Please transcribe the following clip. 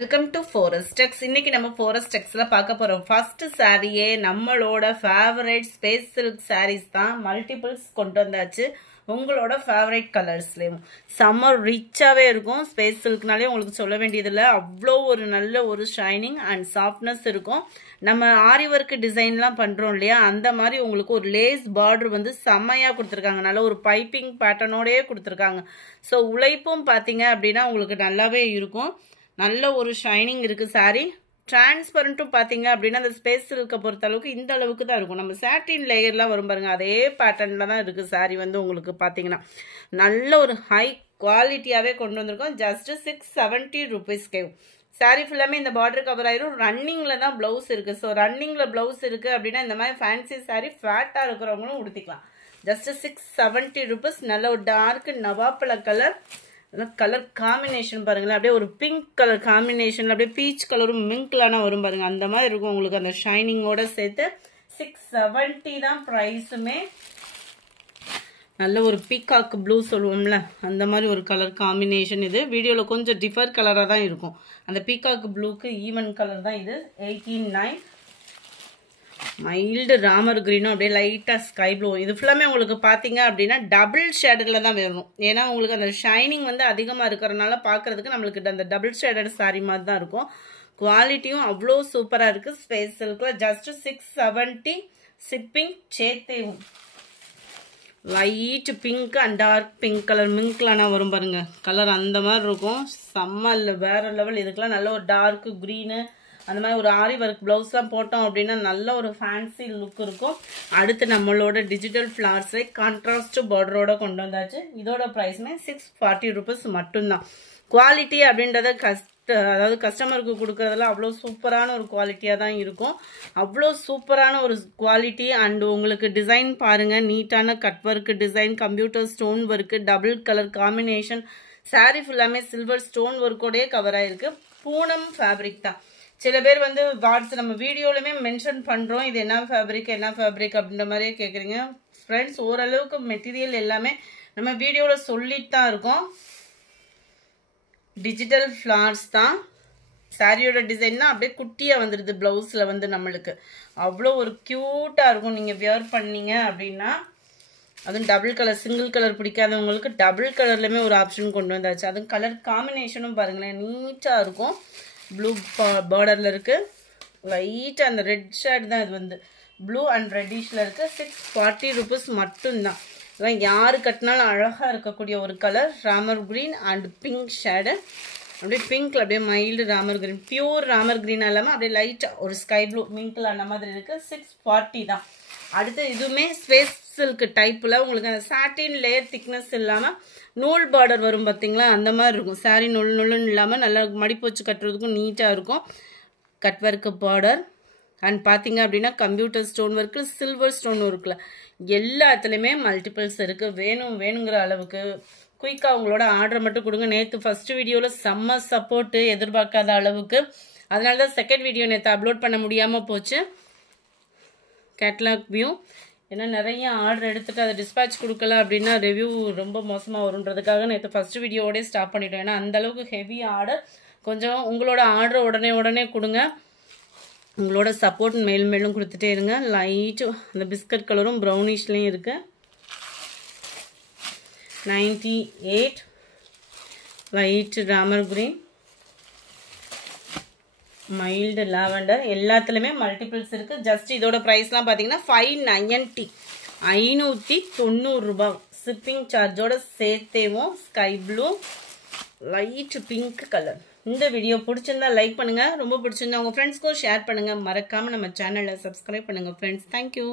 Welcome to Forex இன்னைக்கு நம்ம Forex பார்க்க போறோம். ஃபர்ஸ்ட் சாரியே நம்மளோட ஃபேவரட் ஸ்பேஸ் சில்க் sarees தான். மல்டிபிள்ஸ் கொண்டு வந்தாச்சு. உங்களோட ஃபேவரட் கலர்ஸ்லயும் செம்ம ரிச்சாவே இருக்கும். ஸ்பேஸ் சில்க்னாலே உங்களுக்கு சொல்ல வேண்டியதில்லை. அவ்வளோ ஒரு நல்ல ஒரு ஷைனிங் அண்ட் சாஃப்ட்னஸ் இருக்கும். நம்ம ஆரி ஒர்க் டிசைன்லாம் பண்றோம் இல்லையா, அந்த மாதிரி உங்களுக்கு ஒரு லேஸ் பார்டர் வந்து செம்மையா கொடுத்துருக்காங்க. நல்ல ஒரு பைப்பிங் பேட்டர்னோடயே கொடுத்துருக்காங்க. ஸோ உழைப்பும் பார்த்தீங்க அப்படின்னா உங்களுக்கு நல்லாவே இருக்கும். நல்ல ஒரு ஷைனிங் இருக்கு சாரி. டிரான்ஸ்பரண்ட்டும் பார்த்தீங்க அப்படின்னா அந்த ஸ்பேஸ் சில்கை பொறுத்த அளவுக்கு இந்த அளவுக்கு தான் இருக்கும். நம்ம சாட்டின் லேயர்லாம் வரும் பாருங்க, அதே பேட்டர்ன்ல தான் இருக்கு சாரி வந்து உங்களுக்கு பார்த்தீங்கன்னா நல்ல ஒரு ஹை குவாலிட்டியாவே கொண்டு வந்திருக்கோம். ஜஸ்ட் 670 rupeesக்கு சாரி ஃபுல்லாமே இந்த பார்டர் கவர் ஆயிரும். ரன்னிங்ல தான் பிளவுஸ் இருக்கு. ஸோ ரன்னிங்ல பிளவுஸ் இருக்கு அப்படின்னா இந்த மாதிரி ஃபேன்சி சாரி ஃபேட்டா இருக்கிறவங்களும் உடுத்திக்கலாம். Just 670 rupees. நல்ல ஒரு டார்க் நவாப்பழ கலர் காம்பினேஷன் பாருங்களேன். அப்படியே ஒரு பிங்க் கலர் காம்பினேஷன்ல அப்படியே பீச் கலரும் மிங்க்லான வரும் பாருங்க, அந்த மாதிரி இருக்கும் உங்களுக்கு. அந்த ஷைனிங்கோட சேர்த்து 670 தான் பிரைஸுமே. நல்ல ஒரு பீகாக் ப்ளூ சொல்லுவோம்ல, அந்த மாதிரி ஒரு கலர் காம்பினேஷன். இது வீடியோல கொஞ்சம் டிஃபர் கலரா தான் இருக்கும். அந்த பீகாக் ப்ளூக்கு ஈவன் கலர் தான் இது. 18,900. மைல்டு ராமர் கிரீனும் அப்படியே லைட்டா ஸ்கை ப்ளூ. இது ஃபுல்லாமே உங்களுக்கு பாத்தீங்க அப்படின்னா டபுள் ஷேடட்ல தான் வேணும். ஏன்னா உங்களுக்கு அந்த ஷைனிங் வந்து அதிகமா இருக்கிறதுனால பாக்குறதுக்கு நம்மளுக்கு அந்த டபுள் ஷேடட் சாரி மாதிரி தான் இருக்கும். குவாலிட்டியும் அவ்வளோ சூப்பரா இருக்கு. ஸ்பேஸ் சில்க்ல ஜஸ்ட் 670. ஷிப்பிங் சேர்த்தேவும். Light pink and dark pink colour மிங்க்லானா வரும் பாருங்க, கலர் அந்த மாதிரி இருக்கும். செம்ம வேற லெவல். இதுக்கெல்லாம் நல்ல ஒரு டார்க் கிரீனு அந்த மாதிரி ஒரு ஆரி ஒர்க் பிளவுஸ்லாம் போட்டோம் அப்படின்னா நல்ல ஒரு ஃபேன்சி லுக் இருக்கும். அடுத்து நம்மளோட டிஜிட்டல் ஃப்ளார்ஸை கான்ட்ராஸ்ட் பார்டரோட கொண்டு வந்தாச்சு. இதோட ப்ரைஸ்மே 640 rupees மட்டும்தான். குவாலிட்டி அப்படின்றத அதாவது கஸ்டமருக்கு கொடுக்கறதுல அவ்வளோ சூப்பரான ஒரு குவாலிட்டியாக தான் இருக்கும். அவ்வளோ சூப்பரான ஒரு குவாலிட்டி. அண்ட் உங்களுக்கு டிசைன் பாருங்க, நீட்டான cut work design, computer stone work, double colour combination. Sorry ஃபுல்லாமே சில்வர் ஸ்டோன் ஒர்க்கோடயே கவர் ஆயிருக்கு. பூனம் ஃபேப்ரிக் தான். சில பேர் வந்து நம்ம வீடியோலுமே மென்ஷன் பண்றோம் இது என்ன ஃபேப்ரிக் அப்படின்ற மாதிரியே கேட்குறீங்க. ஃப்ரெண்ட்ஸ், ஓரளவுக்கு மெட்டீரியல் எல்லாமே நம்ம வீடியோல சொல்லிட்டு தான் இருக்கோம். டிஜிட்டல் ஃப்ளார்ஸ் தான். சாரியோட டிசைன் தான் அப்படியே குட்டியா வந்துடுது பிளவுஸ்ல வந்து நம்மளுக்கு. அவ்வளோ ஒரு கியூட்டா இருக்கும் நீங்க வியர் பண்ணீங்க அப்படின்னா. அதுவும் டபுள் கலர், சிங்கிள் கலர் பிடிக்காதவங்களுக்கு டபுள் கலர்லயுமே ஒரு ஆப்ஷன் கொண்டு வந்தாச்சு. அதுவும் கலர் காம்பினேஷனும் பாருங்களேன், நீட்டா இருக்கும். ப்ளூ பார்டர்ல இருக்கு. லைட் அந்த ரெட் ஷேட் தான் இது வந்து ப்ளூ அண்ட் ரெட்டிஷ்ல இருக்கு. 640 rupees மட்டும்தான். இதெல்லாம் யாரு கட்டினாலும் அழகா இருக்கக்கூடிய ஒரு colour. Ramar green and pink shade. அப்படியே பிங்க்ல அப்படியே mild Ramar green, pure Ramar green இல்லாம அப்படியே லைட்டா ஒரு ஸ்கை ப்ளூ மிங்க்ல அந்த மாதிரி இருக்கு. 640 தான். அடுத்து இதுவுமே ஸ்பேஸ் சில்க் டைப்ல உங்களுக்கு அந்த சாட்டின் லேயர் திக்னஸ் இல்லாம நூல் பார்டர் வரும் பார்த்தீங்களா, அந்த மாதிரி இருக்கும். சாரி நுள்ளுன்னு இல்லாமல் நல்லா மடிப்பு வச்சு கட்டுறதுக்கும் நீட்டாக இருக்கும். கட் ஒர்க்கு பார்டர் அண்ட் பார்த்தீங்க அப்படின்னா computer stone work, silver stone ஒர்க்கில் எல்லாத்துலேயுமே மல்டிபிள்ஸ் இருக்குது. வேணுங்கிற அளவுக்கு குயிக்காக உங்களோட ஆர்டர் மட்டும் கொடுங்க. நேற்று ஃபர்ஸ்ட் வீடியோவில் செம்ம சப்போர்ட்டு, எதிர்பார்க்காத அளவுக்கு. அதனால தான் செகண்ட் வீடியோ நேற்று அப்லோட் பண்ண முடியாமல் போச்சு. கேட்லாக் வியூ, ஏன்னா நிறைய ஆர்டர் எடுத்துட்டு அதை டிஸ்பேச் கொடுக்கல அப்படின்னா ரிவ்யூ ரொம்ப மோசமாக வருன்றதுக்காக நேற்று ஃபர்ஸ்ட் வீடியோவோடய ஸ்டாப் பண்ணிட்டோம். ஏன்னா அந்தளவுக்கு ஹெவி ஆர்டர். கொஞ்சம் உங்களோட ஆர்டர் உடனே கொடுங்க. உங்களோட சப்போர்ட் மேலும் கொடுத்துட்டே இருங்க. லைட் அந்த பிஸ்கட் கலரும் ப்ரௌனிஷ்லேயும் இருக்கு. 98. Light Ramar green, mild lavender, எல்லாத்துலயுமே மல்டிபிள்ஸ் இருக்கு. ஜஸ்ட் இதோட பிரைஸ்லாம் பாத்தீங்கன்னா 590, 590 ரூபாய். ஷிப்பிங் சார்ஜோட சேர்த்தேவும். Sky blue, light pink colour. இந்த வீடியோ பிடிச்சிருந்தா லைக் பண்ணுங்க, ரொம்ப பிடிச்சிருந்தா உங்க ஃப்ரெண்ட்ஸ்க்கும் ஷேர் பண்ணுங்க. மறக்காம நம்ம சேனலை சப்ஸ்கிரைப் பண்ணுங்க ஃப்ரெண்ட்ஸ். தேங்க்யூ.